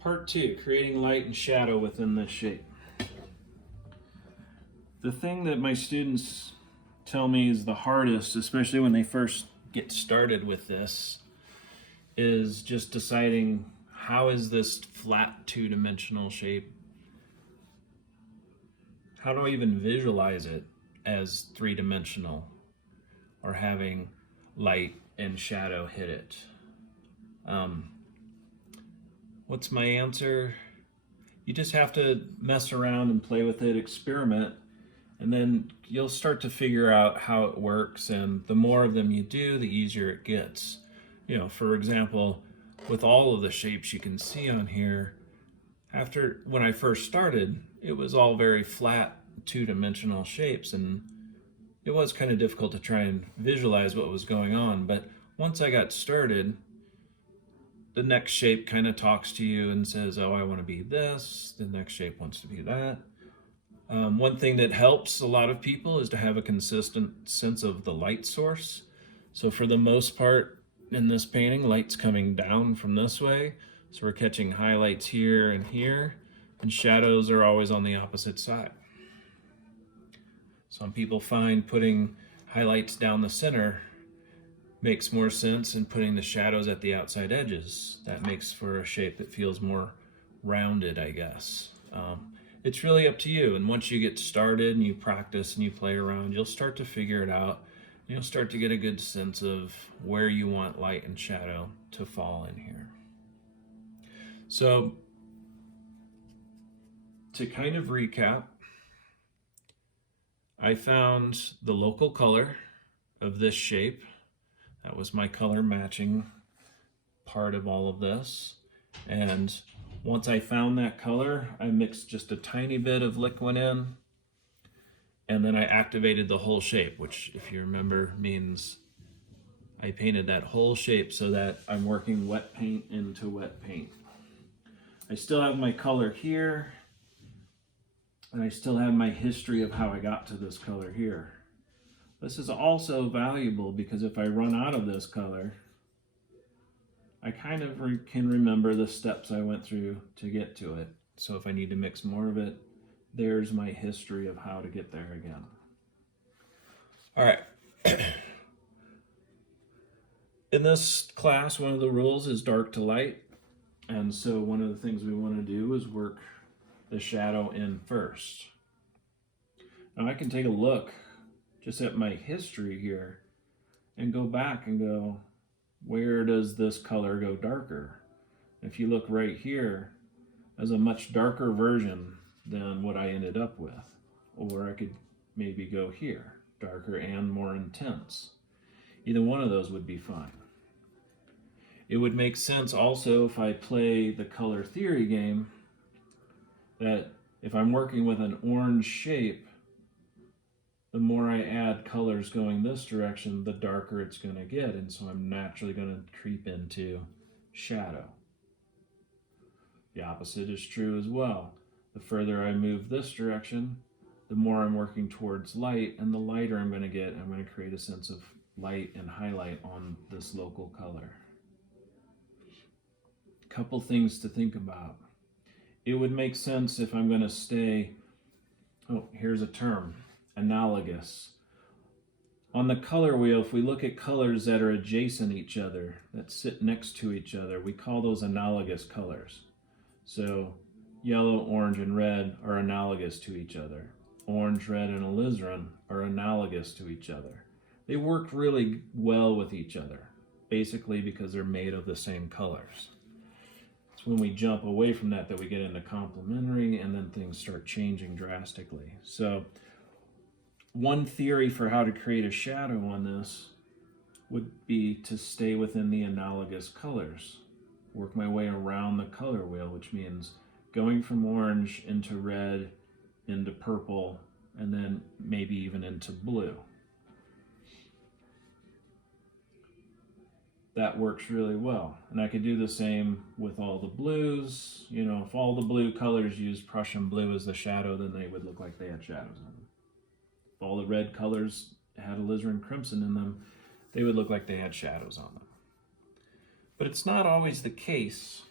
Part 2, creating light and shadow within this shape. The thing that my students tell me is the hardest, especially when they first get started with this, is just deciding how is this flat two-dimensional shape, how do I even visualize it as three-dimensional or having light and shadow hit it? What's my answer? You just have to mess around and play with it, experiment, and then you'll start to figure out how it works, and the more of them you do, the easier it gets. You know, for example, with all of the shapes you can see on here, when I first started, it was all very flat, two-dimensional shapes, and it was kind of difficult to try and visualize what was going on, but once I got started, the next shape kind of talks to you and says, oh, I want to be this. The next shape wants to be that. One thing that helps a lot of people is to have a consistent sense of the light source. So for the most part in this painting, light's coming down from this way. So we're catching highlights here, and shadows are always on the opposite side. Some people find putting highlights down the center makes more sense than putting the shadows at the outside edges. That makes for a shape that feels more rounded, I guess. It's really up to you, and once you get started and you practice and you play around, you'll start to figure it out. You'll start to get a good sense of where you want light and shadow to fall in here. So, to kind of recap, I found the local color of this shape. That was my color matching part of all of this. And once I found that color, I mixed just a tiny bit of liquid in, and then I activated the whole shape, which, if you remember, means I painted that whole shape so that I'm working wet paint into wet paint. I still have my color here, and I still have my history of how I got to this color here. This is also valuable because if I run out of this color, I kind of can remember the steps I went through to get to it. So if I need to mix more of it, there's my history of how to get there again. All right. In this class, one of the rules is dark to light. And so one of the things we want to do is work the shadow in first. Now I can take a look just at my history here and go back and go, where does this color go darker? If you look right here, there's a much darker version than what I ended up with. Or I could maybe go here, darker and more intense. Either one of those would be fine. It would make sense also if I play the color theory game that if I'm working with an orange shape, the more I add colors going this direction, the darker it's going to get, and so I'm naturally going to creep into shadow. The opposite is true as well. The further I move this direction, the more I'm working towards light, and the lighter I'm going to get. I'm going to create a sense of light and highlight on this local color. A couple things to think about. It would make sense if I'm going to stay, here's a term, analogous. On the color wheel, if we look at colors that are adjacent to each other, that sit next to each other, we call those analogous colors. So yellow, orange, and red are analogous to each other. Orange, red, and alizarin are analogous to each other. They work really well with each other, basically because they're made of the same colors. It's when we jump away from that we get into complementary, and then things start changing drastically. So one theory for how to create a shadow on this would be to stay within the analogous colors. Work my way around the color wheel, which means going from orange into red, into purple, and then maybe even into blue. That works really well. And I could do the same with all the blues. You know, if all the blue colors used Prussian blue as the shadow, then they would look like they had shadows on them. If all the red colors had alizarin crimson in them, they would look like they had shadows on them. But it's not always the case.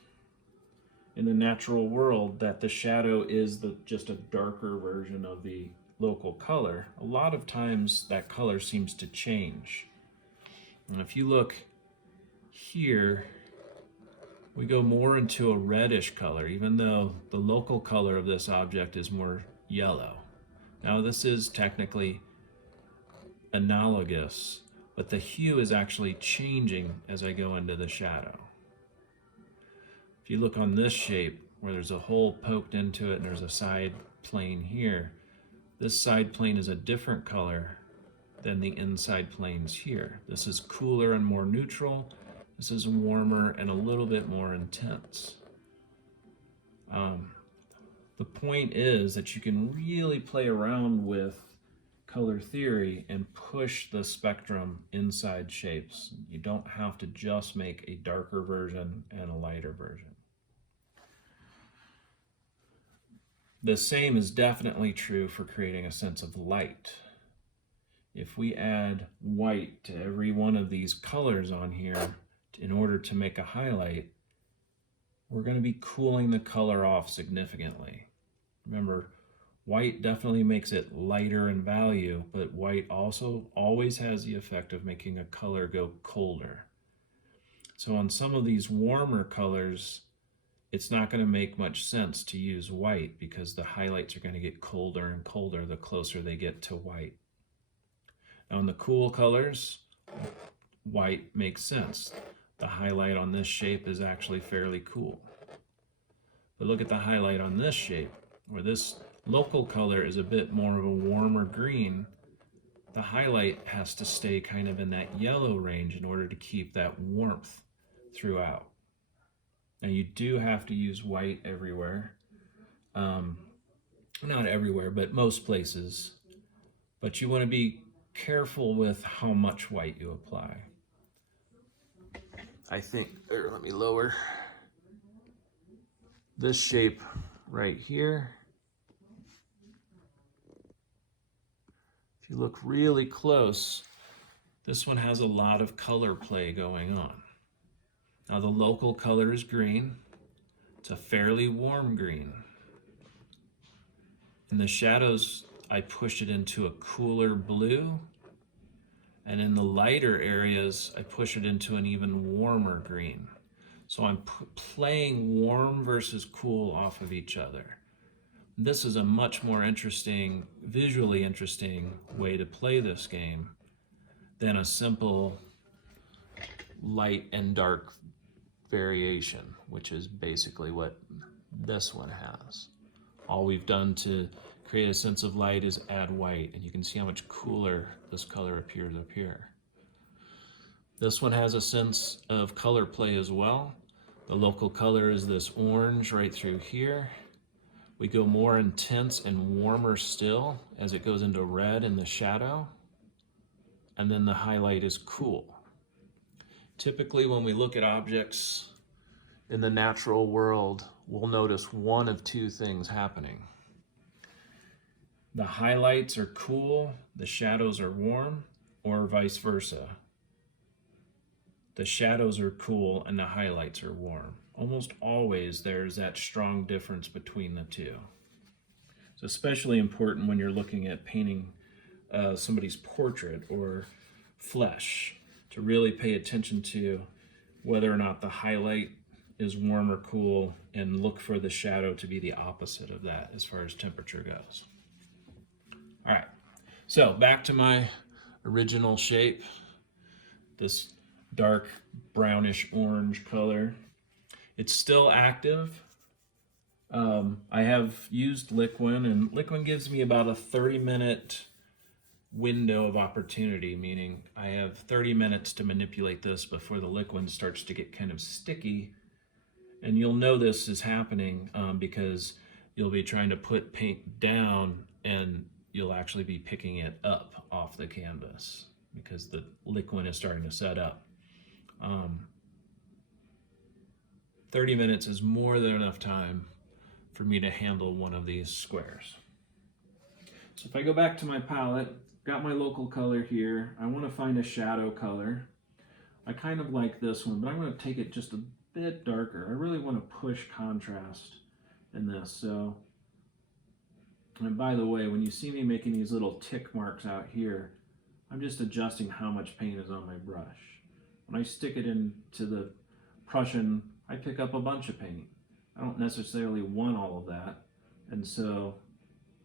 in the natural world that the shadow is just a darker version of the local color, a lot of times that color seems to change. And if you look here, we go more into a reddish color, even though the local color of this object is more yellow. Now this is technically analogous, but the hue is actually changing as I go into the shadow. If you look on this shape, where there's a hole poked into it and there's a side plane here, this side plane is a different color than the inside planes here. This is cooler and more neutral. This is warmer and a little bit more intense. The point is that you can really play around with color theory and push the spectrum inside shapes. You don't have to just make a darker version and a lighter version. The same is definitely true for creating a sense of light. If we add white to every one of these colors on here in order to make a highlight, we're going to be cooling the color off significantly. Remember, white definitely makes it lighter in value, but white also always has the effect of making a color go colder. So on some of these warmer colors, it's not going to make much sense to use white because the highlights are going to get colder and colder the closer they get to white. Now in the cool colors, white makes sense. The highlight on this shape is actually fairly cool. But look at the highlight on this shape, where this local color is a bit more of a warmer green. The highlight has to stay kind of in that yellow range in order to keep that warmth throughout. Now you do have to use white everywhere. Not everywhere, but most places. But you want to be careful with how much white you apply. I think, let me lower this shape right here. If you look really close, this one has a lot of color play going on. Now the local color is green. It's a fairly warm green. In the shadows, I push it into a cooler blue. And in the lighter areas, I push it into an even warmer green. So I'm playing warm versus cool off of each other. This is a much more interesting, visually interesting way to play this game than a simple light and dark variation, which is basically what this one has. All we've done to create a sense of light is add white, and you can see how much cooler this color appears up here. This one has a sense of color play as well. The local color is this orange right through here. We go more intense and warmer still as it goes into red in the shadow. And then the highlight is cool. Typically when we look at objects in the natural world, we'll notice one of two things happening. The highlights are cool, the shadows are warm, or vice versa. The shadows are cool and the highlights are warm. Almost always there's that strong difference between the two. It's especially important when you're looking at painting somebody's portrait or flesh, to really pay attention to whether or not the highlight is warm or cool, and look for the shadow to be the opposite of that as far as temperature goes. All right, so back to my original shape, this dark brownish orange color. It's still active. I have used Liquin, and Liquin gives me about a 30-minute window of opportunity, meaning I have 30 minutes to manipulate this before the Liquin starts to get kind of sticky. And you'll know this is happening because you'll be trying to put paint down and you'll actually be picking it up off the canvas because the Liquin is starting to set up. 30 minutes is more than enough time for me to handle one of these squares. So if I go back to my palette, got my local color here. I want to find a shadow color. I kind of like this one, but I'm going to take it just a bit darker. I really want to push contrast in this. So, and by the way, when you see me making these little tick marks out here, I'm just adjusting how much paint is on my brush. When I stick it into the Prussian, I pick up a bunch of paint. I don't necessarily want all of that, and so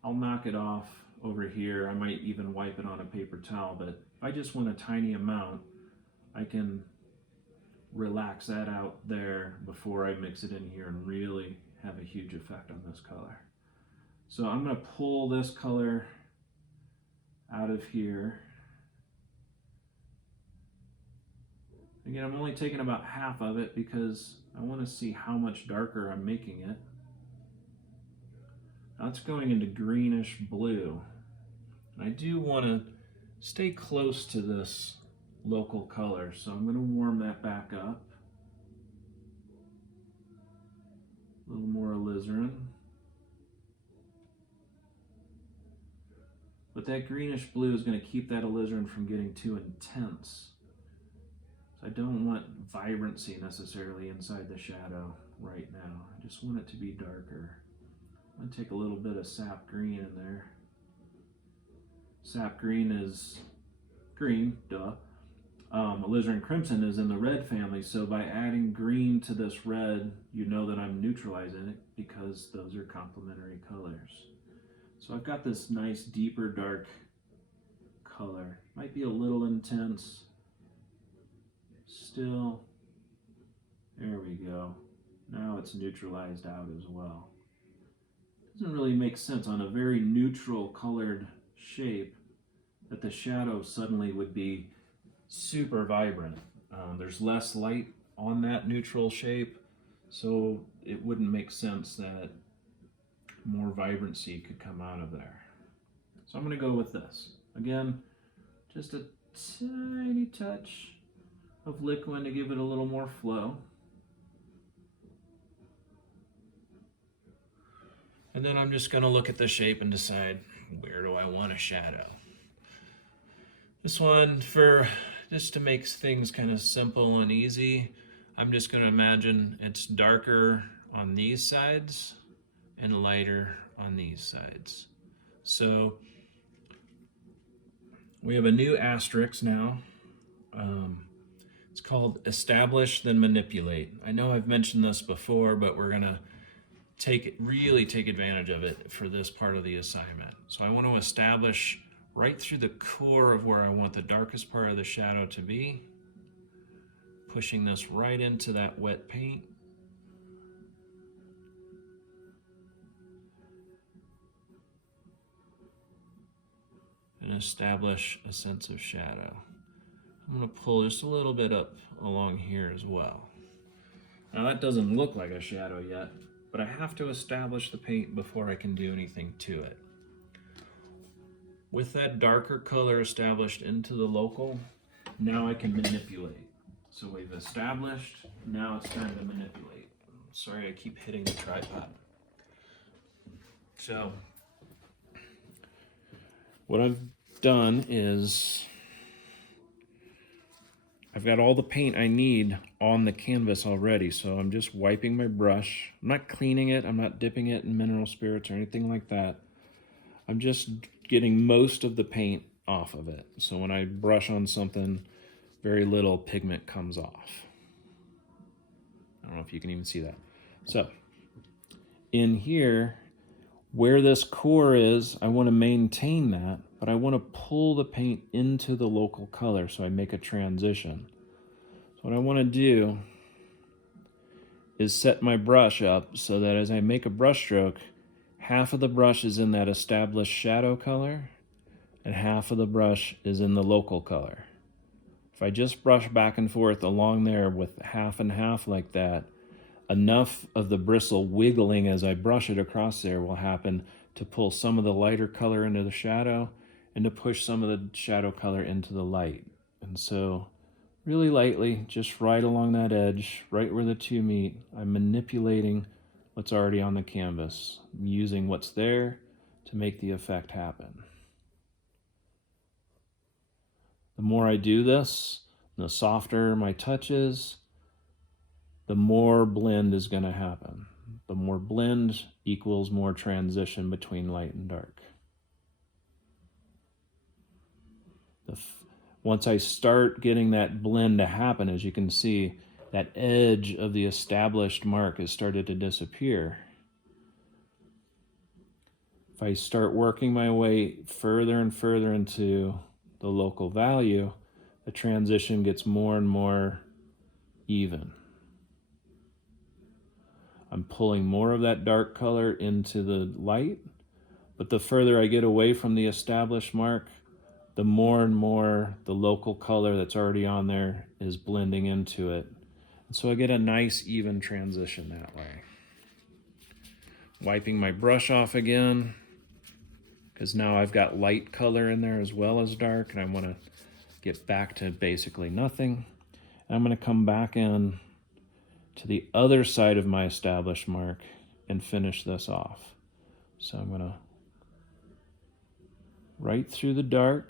I'll knock it off over here. I might even wipe it on a paper towel, but if I just want a tiny amount, I can relax that out there before I mix it in here and really have a huge effect on this color. So I'm going to pull this color out of here. Again, I'm only taking about half of it because I want to see how much darker I'm making it. Now it's going into greenish blue. And I do want to stay close to this local color, so I'm going to warm that back up. A little more alizarin. But that greenish blue is going to keep that alizarin from getting too intense. So I don't want vibrancy necessarily inside the shadow right now. I just want it to be darker. I'm going to take a little bit of sap green in there. Sap green is green, duh. Alizarin crimson is in the red family, so by adding green to this red, you know that I'm neutralizing it because those are complementary colors. So I've got this nice deeper dark color. Might be a little intense. Still, there we go. Now it's neutralized out as well. Doesn't really make sense on a very neutral colored shape that the shadow suddenly would be super vibrant. There's less light on that neutral shape, so it wouldn't make sense that more vibrancy could come out of there. So I'm going to go with this. Again, just a tiny touch of liquid to give it a little more flow. And then I'm just going to look at the shape and decide, where do I want a shadow? This one, for just to make things kind of simple and easy, I'm just going to imagine it's darker on these sides and lighter on these sides. So we have a new asterisk now. It's called establish then manipulate. I know I've mentioned this before, but we're going to really take advantage of it for this part of the assignment. So I want to establish right through the core of where I want the darkest part of the shadow to be, pushing this right into that wet paint. And establish a sense of shadow. I'm going to pull just a little bit up along here as well. Now that doesn't look like a shadow yet, but I have to establish the paint before I can do anything to it. With that darker color established into the local, now I can manipulate. So we've established, now it's time to manipulate. Sorry, I keep hitting the tripod. So what I've done is I've got all the paint I need on the canvas already, so I'm just wiping my brush. I'm not cleaning it, I'm not dipping it in mineral spirits or anything like that. I'm just getting most of the paint off of it. So when I brush on something, very little pigment comes off. I don't know if you can even see that. So in here, where this core is, I want to maintain that, but I want to pull the paint into the local color so I make a transition. So what I want to do is set my brush up so that as I make a brush stroke, half of the brush is in that established shadow color and half of the brush is in the local color. If I just brush back and forth along there with half and half like that, enough of the bristle wiggling as I brush it across there will happen to pull some of the lighter color into the shadow and to push some of the shadow color into the light. And so really lightly, just right along that edge, right where the two meet, I'm manipulating what's already on the canvas. I'm using what's there to make the effect happen. The more I do this, the softer my touch is, the more blend is going to happen. The more blend equals more transition between light and dark. Once I start getting that blend to happen, as you can see, that edge of the established mark has started to disappear. If I start working my way further and further into the local value, the transition gets more and more even. I'm pulling more of that dark color into the light, but the further I get away from the established mark, the more and more the local color that's already on there is blending into it. And so I get a nice even transition that way. Wiping my brush off again, because now I've got light color in there as well as dark, and I want to get back to basically nothing. And I'm going to come back in to the other side of my established mark and finish this off. So I'm going to right through the dark,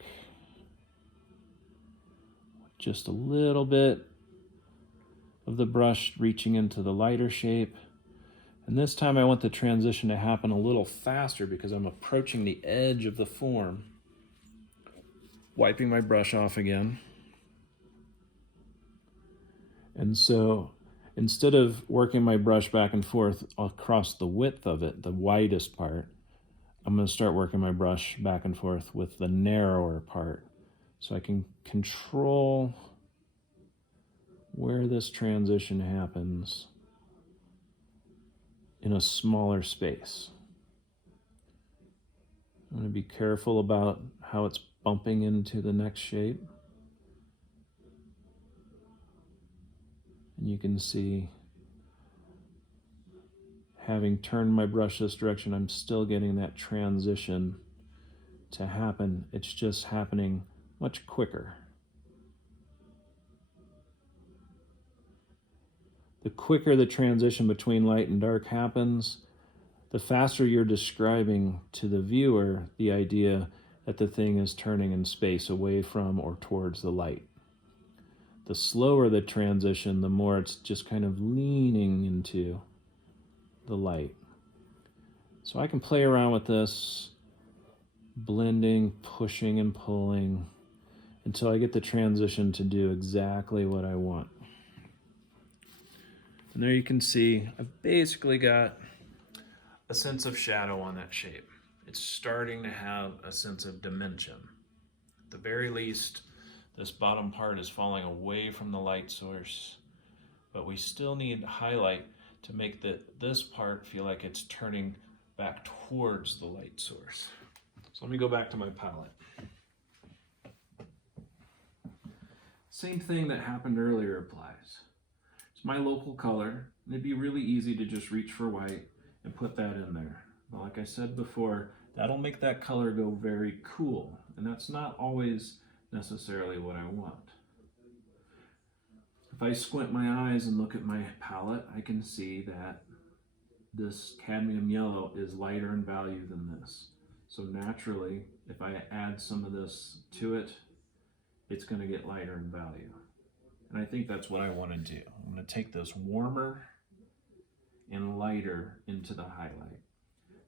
just a little bit of the brush reaching into the lighter shape. And this time I want the transition to happen a little faster because I'm approaching the edge of the form. Wiping my brush off again. And so instead of working my brush back and forth across the width of it, the widest part, I'm going to start working my brush back and forth with the narrower part, so I can control where this transition happens in a smaller space. I'm going to be careful about how it's bumping into the next shape. And you can see, having turned my brush this direction, I'm still getting that transition to happen. It's just happening much quicker. The quicker the transition between light and dark happens, the faster you're describing to the viewer the idea that the thing is turning in space away from or towards the light. The slower the transition, the more it's just kind of leaning into the light. So I can play around with this, blending, pushing and pulling until I get the transition to do exactly what I want. And there you can see I've basically got a sense of shadow on that shape. It's starting to have a sense of dimension. At the very least, this bottom part is falling away from the light source, but we still need highlight to make this part feel like it's turning back towards the light source. So let me go back to my palette. Same thing that happened earlier applies. It's my local color, and it'd be really easy to just reach for white and put that in there. But like I said before, that'll make that color go very cool, and that's not always necessarily what I want. If I squint my eyes and look at my palette, I can see that this cadmium yellow is lighter in value than this. So naturally, if I add some of this to it, it's going to get lighter in value. And I think that's what I want to do. I'm going to take this warmer and lighter into the highlight.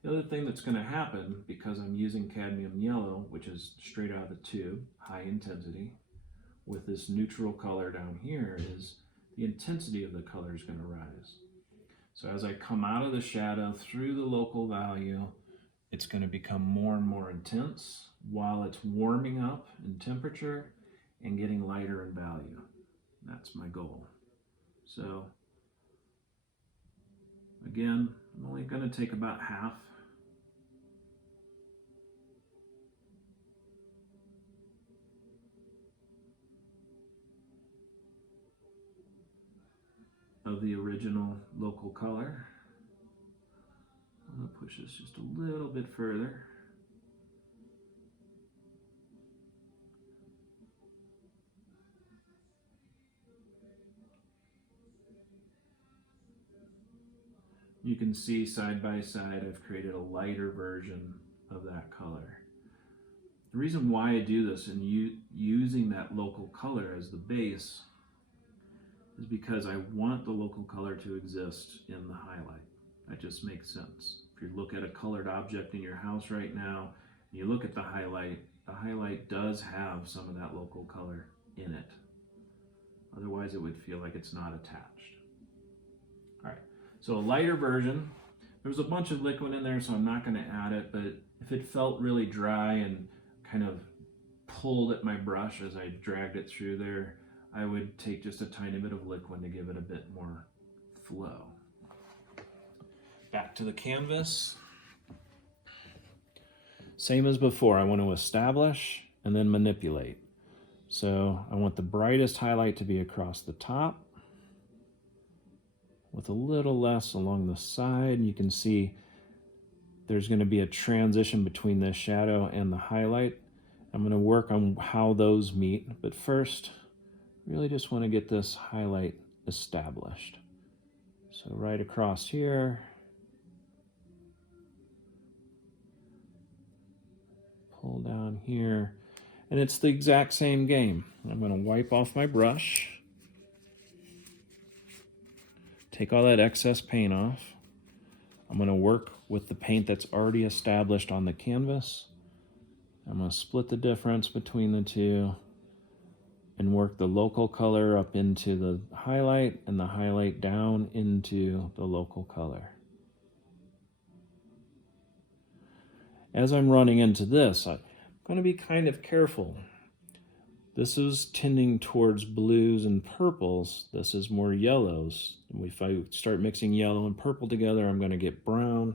The other thing that's going to happen, because I'm using cadmium yellow, which is straight out of the tube, high intensity, with this neutral color down here, is the intensity of the color is going to rise. So as I come out of the shadow through the local value, it's going to become more and more intense while it's warming up in temperature and getting lighter in value. That's my goal. So again, I'm only going to take about half. Of the original local color. I'm going to push this just a little bit further. You can see side by side I've created a lighter version of that color. The reason why I do this and using that local color as the base is because I want the local color to exist in the highlight. That just makes sense. If you look at a colored object in your house right now, and you look at the highlight does have some of that local color in it. Otherwise, it would feel like it's not attached. All right, so a lighter version. There was a bunch of liquid in there, so I'm not going to add it, but if it felt really dry and kind of pulled at my brush as I dragged it through there, I would take just a tiny bit of liquid to give it a bit more flow. Back to the canvas. Same as before, I want to establish and then manipulate. So I want the brightest highlight to be across the top with a little less along the side. You can see there's going to be a transition between the shadow and the highlight. I'm going to work on how those meet, but first, really just want to get this highlight established. So right across here, pull down here, and it's the exact same game. I'm going to wipe off my brush, take all that excess paint off. I'm going to work with the paint that's already established on the canvas. I'm going to split the difference between the two and work the local color up into the highlight and the highlight down into the local color. As I'm running into this, I'm going to be kind of careful. This is tending towards blues and purples. This is more yellows. If I start mixing yellow and purple together, I'm going to get brown.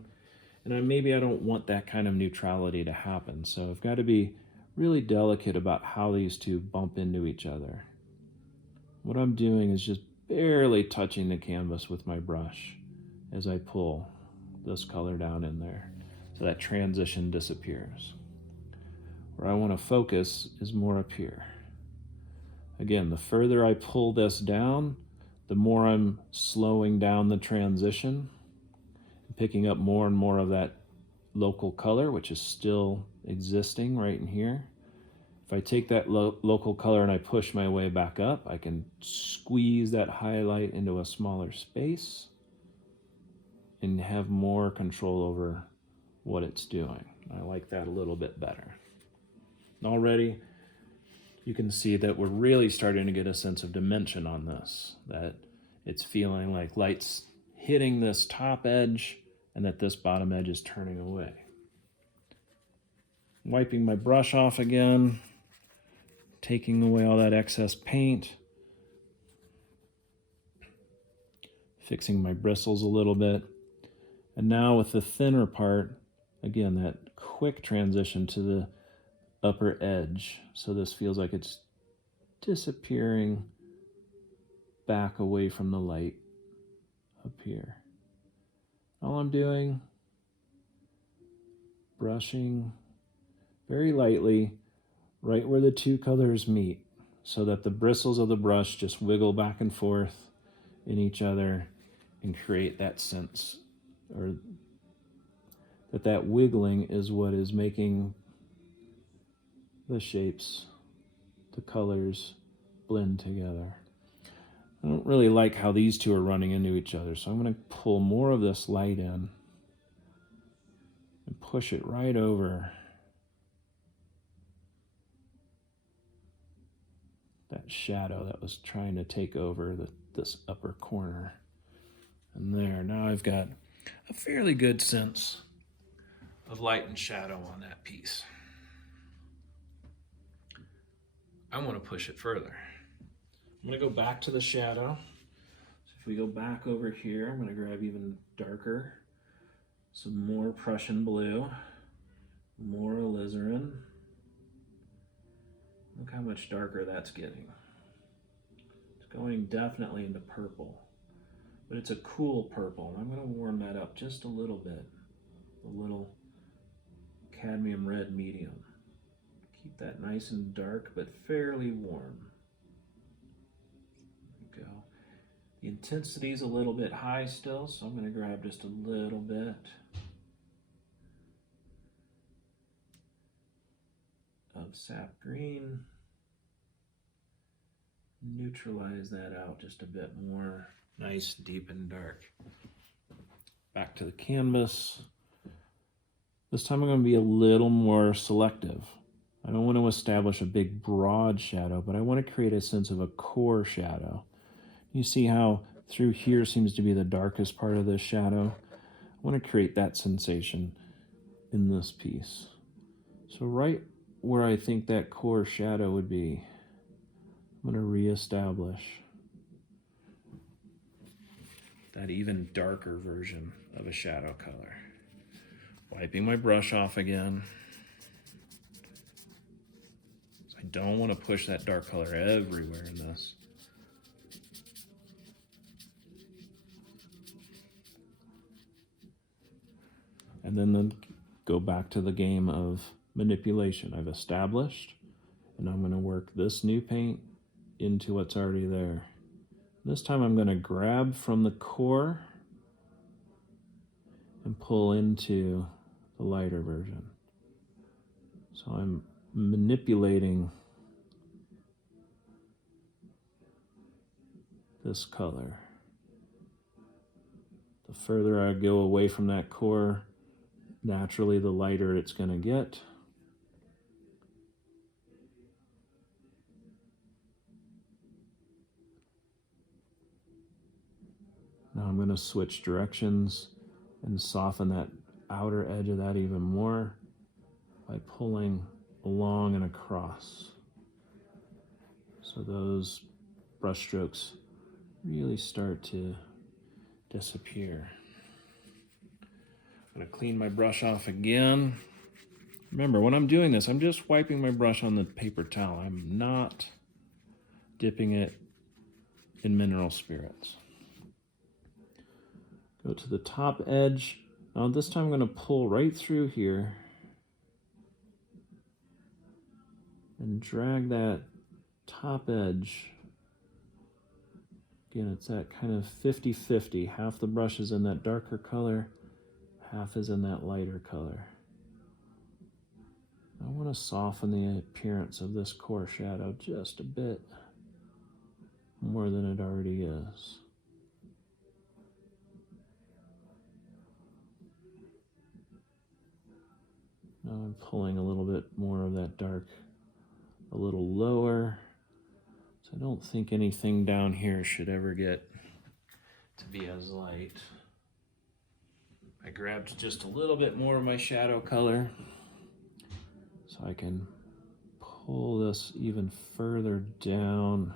And maybe I don't want that kind of neutrality to happen. So I've got to be really delicate about how these two bump into each other. What I'm doing is just barely touching the canvas with my brush as I pull this color down in there. So that transition disappears. Where I want to focus is more up here. Again, the further I pull this down, the more I'm slowing down the transition, picking up more and more of that local color, which is still existing right in here. If I take that local color and I push my way back up, I can squeeze that highlight into a smaller space and have more control over what it's doing. I like that a little bit better. Already, you can see that we're really starting to get a sense of dimension on this, that it's feeling like light's hitting this top edge and that this bottom edge is turning away. Wiping my brush off again, taking away all that excess paint, fixing my bristles a little bit. And now with the thinner part, again, that quick transition to the upper edge. So this feels like it's disappearing back away from the light up here. All I'm doing, brushing very lightly right where the two colors meet so that the bristles of the brush just wiggle back and forth in each other and create that sense, or that wiggling is what is making the shapes, the colors blend together. I don't really like how these two are running into each other, so I'm going to pull more of this light in and push it right over that shadow that was trying to take over this upper corner. And there, now I've got a fairly good sense of light and shadow on that piece. I want to push it further. I'm going to go back to the shadow. So if we go back over here, I'm going to grab even darker, some more Prussian blue, more alizarin. Look how much darker that's getting. It's going definitely into purple, but it's a cool purple. I'm going to warm that up just a little bit, a little cadmium red medium. Keep that nice and dark, but fairly warm. There we go. The intensity is a little bit high still, so I'm going to grab just a little bit of sap green. neutralize that out just a bit more. Nice, deep and dark. Back to the canvas. This time I'm going to be a little more selective. I don't want to establish a big broad shadow, but I want to create a sense of a core shadow. You see how through here seems to be the darkest part of this shadow? I want to create that sensation in this piece. So right where I think that core shadow would be, I'm going to reestablish that even darker version of a shadow color. Wiping my brush off again. I don't want to push that dark color everywhere in this. And then go back to the game of manipulation. I've established, and I'm going to work this new paint into what's already there. This time I'm going to grab from the core and pull into the lighter version. So I'm manipulating this color. The further I go away from that core, naturally the lighter it's going to get. Now I'm going to switch directions and soften that outer edge of that even more by pulling along and across. So those brush strokes really start to disappear. I'm going to clean my brush off again. Remember, when I'm doing this, I'm just wiping my brush on the paper towel. I'm not dipping it in mineral spirits. Go to the top edge. Now this time I'm going to pull right through here and drag that top edge. Again, it's that kind of 50-50. Half the brush is in that darker color, half is in that lighter color. I want to soften the appearance of this core shadow just a bit more than it already is. Now I'm pulling a little bit more of that dark a little lower. So I don't think anything down here should ever get to be as light. I grabbed just a little bit more of my shadow color so I can pull this even further down.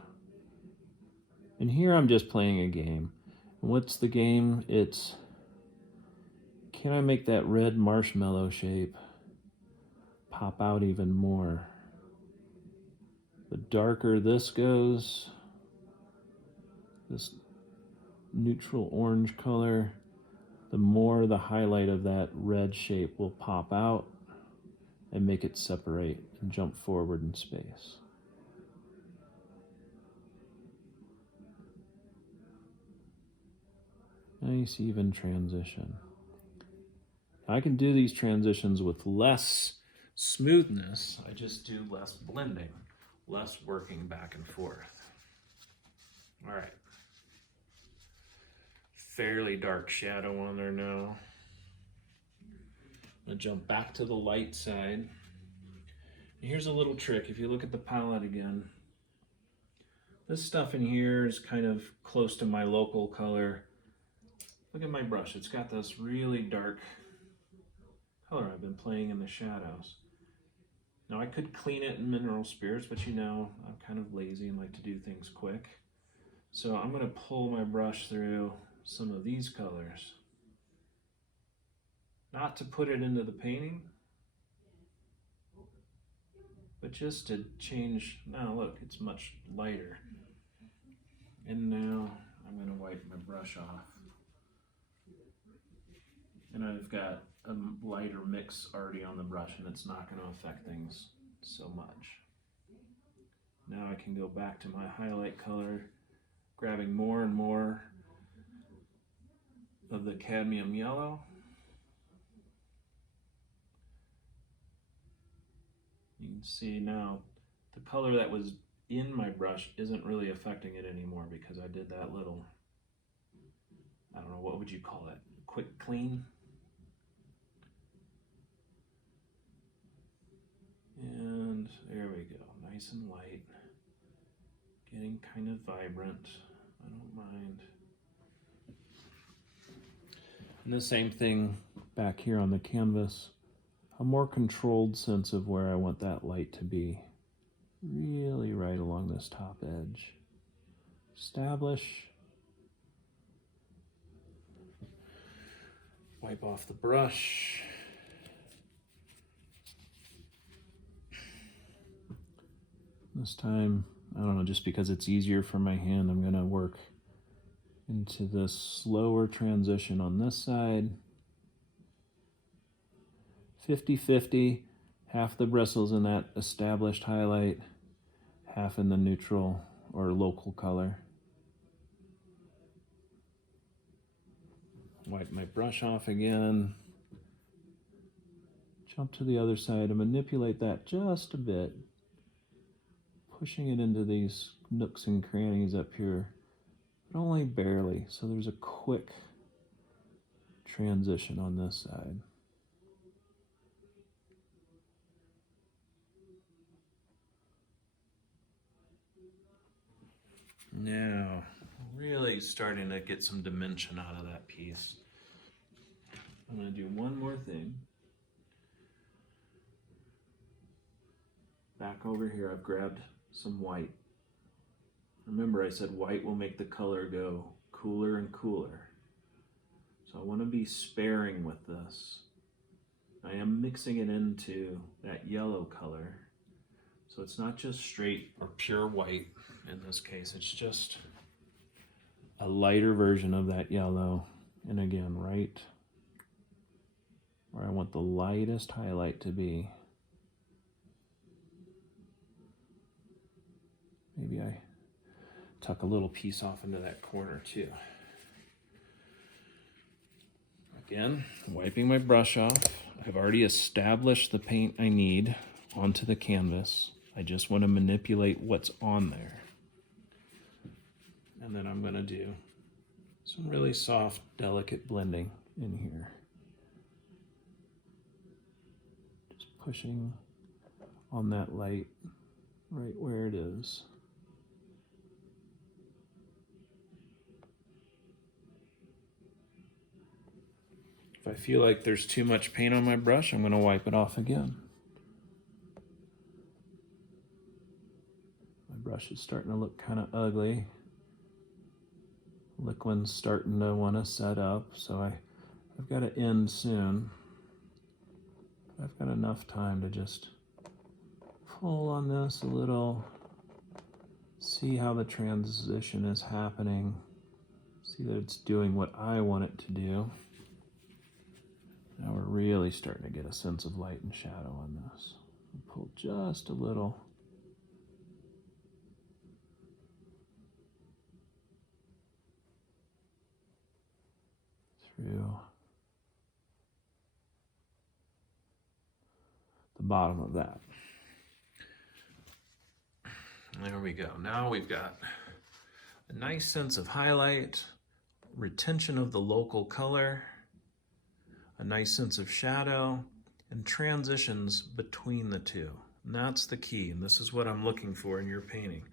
And here I'm just playing a game. And what's the game? It's, can I make that red marshmallow shape pop out even more? The darker this goes, this neutral orange color, the more the highlight of that red shape will pop out and make it separate and jump forward in space. Nice even transition. I can do these transitions with less smoothness. I just do less blending, less working back and forth. All right. Fairly dark shadow on there now. I'm gonna jump back to the light side. And here's a little trick. If you look at the palette again, this stuff in here is kind of close to my local color. Look at my brush. It's got this really dark color I've been playing in the shadows. Now I could clean it in mineral spirits, but you know, I'm kind of lazy and like to do things quick. So I'm going to pull my brush through some of these colors. Not to put it into the painting, but just to change. Now look, it's much lighter. And now I'm going to wipe my brush off. And I've got a lighter mix already on the brush, and it's not going to affect things so much. Now I can go back to my highlight color, grabbing more and more of the cadmium yellow. You can see now the color that was in my brush isn't really affecting it anymore because I did that little, I don't know, what would you call it? Quick clean. And there we go, nice and light. Getting kind of vibrant, I don't mind. And the same thing back here on the canvas. A more controlled sense of where I want that light to be. Really right along this top edge. Establish. Wipe off the brush. This time, I don't know, just because it's easier for my hand, I'm going to work into this slower transition on this side. 50-50, half the bristles in that established highlight, half in the neutral or local color. Wipe my brush off again. Jump to the other side and manipulate that just a bit, pushing it into these nooks and crannies up here, but only barely, so there's a quick transition on this side. Now, really starting to get some dimension out of that piece. I'm going to do one more thing. Back over here, I've grabbed some white. Remember, I said white will make the color go cooler and cooler. So I want to be sparing with this. I am mixing it into that yellow color. So it's not just straight or pure white in this case, it's just a lighter version of that yellow. And again, right where I want the lightest highlight to be. Maybe I tuck a little piece off into that corner too. Again, wiping my brush off. I've already established the paint I need onto the canvas. I just want to manipulate what's on there. And then I'm going to do some really soft, delicate blending in here. Just pushing on that light right where it is. If I feel like there's too much paint on my brush, I'm going to wipe it off again. My brush is starting to look kind of ugly. Liquid's starting to want to set up, so I've got to end soon. I've got enough time to just pull on this a little, see how the transition is happening, see that it's doing what I want it to do. Now we're really starting to get a sense of light and shadow on this. Pull just a little. Through the bottom of that. There we go. Now we've got a nice sense of highlight, retention of the local color, a nice sense of shadow, and transitions between the two. And that's the key, and this is what I'm looking for in your painting.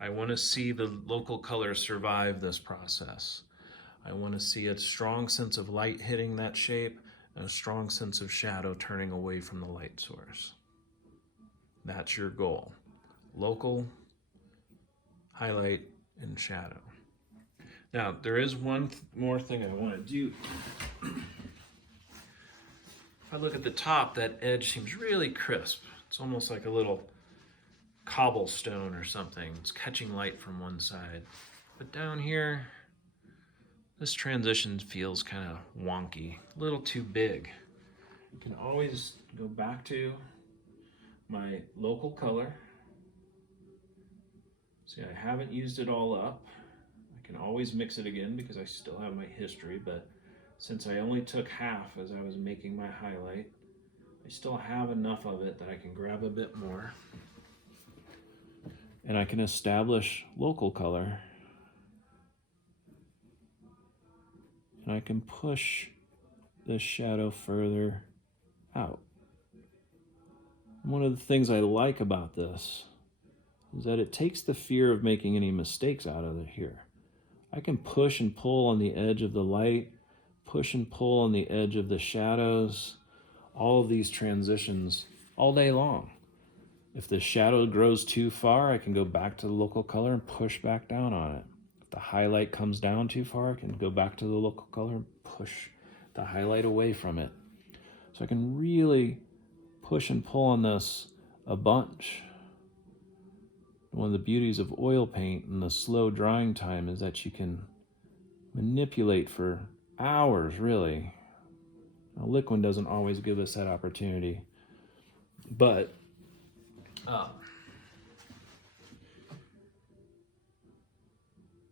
I want to see the local color survive this process. I want to see a strong sense of light hitting that shape and a strong sense of shadow turning away from the light source. That's your goal. Local, highlight, and shadow. Now, there is one more thing I want to do. If I look at the top, that edge seems really crisp. It's almost like a little cobblestone or something. It's catching light from one side. But down here, this transition feels kind of wonky, a little too big. I can always go back to my local color. See, I haven't used it all up. I can always mix it again because I still have my history, but since I only took half as I was making my highlight, I still have enough of it that I can grab a bit more. And I can establish local color. And I can push this shadow further out. And one of the things I like about this is that it takes the fear of making any mistakes out of it here. I can push and pull on the edge of the light, push and pull on the edge of the shadows, all of these transitions all day long. If the shadow grows too far, I can go back to the local color and push back down on it. If the highlight comes down too far, I can go back to the local color and push the highlight away from it. So I can really push and pull on this a bunch. One of the beauties of oil paint and the slow drying time is that you can manipulate for hours, really. Now, liquid doesn't always give us that opportunity, but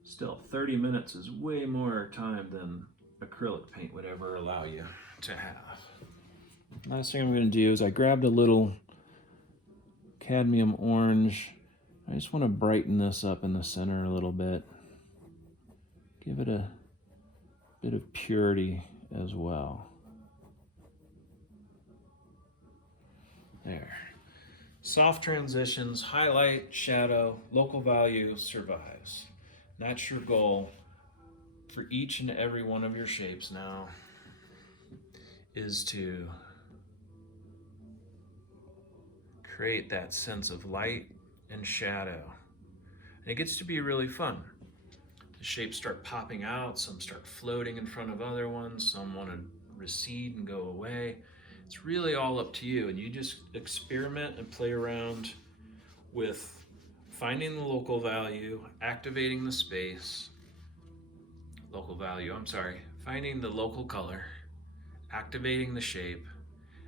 still, 30 minutes is way more time than acrylic paint would ever allow you to have. Last thing I'm going to do is I grabbed a little cadmium orange. I just want to brighten this up in the center a little bit. Give it a bit of purity as well. There. Soft transitions, highlight, shadow, local value survives. That's your goal for each and every one of your shapes now, is to create that sense of light and shadow. And it gets to be really fun. The shapes start popping out, some start floating in front of other ones, some want to recede and go away. It's really all up to you, and you just experiment and play around with finding the local value, activating the space, finding the local color, activating the shape,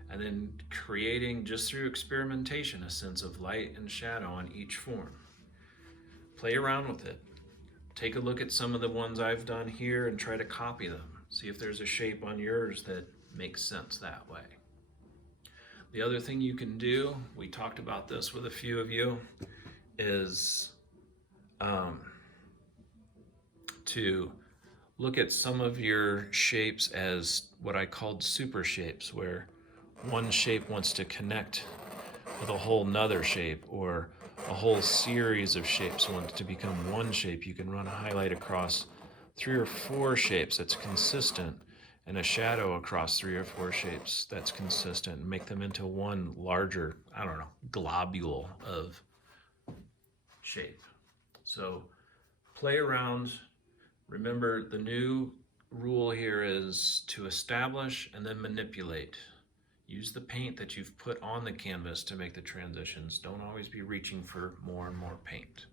and then creating, just through experimentation, a sense of light and shadow on each form. Play around with it. Take a look at some of the ones I've done here and try to copy them. See if there's a shape on yours that makes sense that way. The other thing you can do, we talked about this with a few of you, is to look at some of your shapes as what I called super shapes, where one shape wants to connect with a whole nother shape, or a whole series of shapes wants to become one shape. You can run a highlight across 3 or 4 shapes that's consistent, and a shadow across 3 or 4 shapes that's consistent, and make them into one larger, globule of shape. So play around. Remember, the new rule here is to establish and then manipulate. Use the paint that you've put on the canvas to make the transitions. Don't always be reaching for more and more paint.